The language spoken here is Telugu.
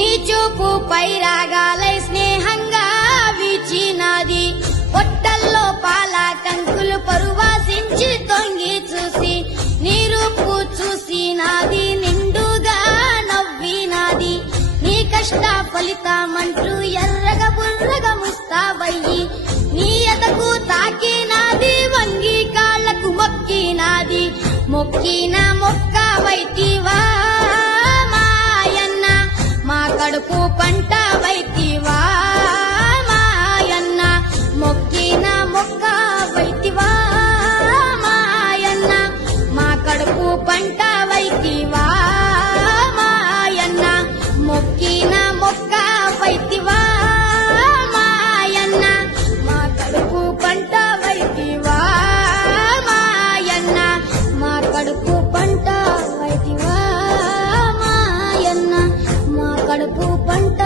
నీ చూపు పైరాగాలై స్నేహంగా వీచినాది పొట్టల్లో పాల కంకులు పరువాసించి తొంగి చూసి నీ రూపు చూసినాది నిండుగా నవ్వినాది నీ కష్ట ఫలితమంటూ ఎర్రగ బుర్రగా ముస్తావయ్యి నీ ఎదకు తాకినాది వంగి కాళ్లకు మొక్కినాది మొక్కిన మొక్కవైతివా మాయన్న మా కడుపు పంట వైతివా మాయన్న మొక్కిన మొక్కవైతివా మాయన్న మా కడుపు పంట వైతివా మాయన్న మొక్కిన మొక్కవైతివా మాయన్న మా కడుపు పంట వైతివా మాయన్న మా కడుపు పంట వైతివా మాయన్న మా కడుపు పంట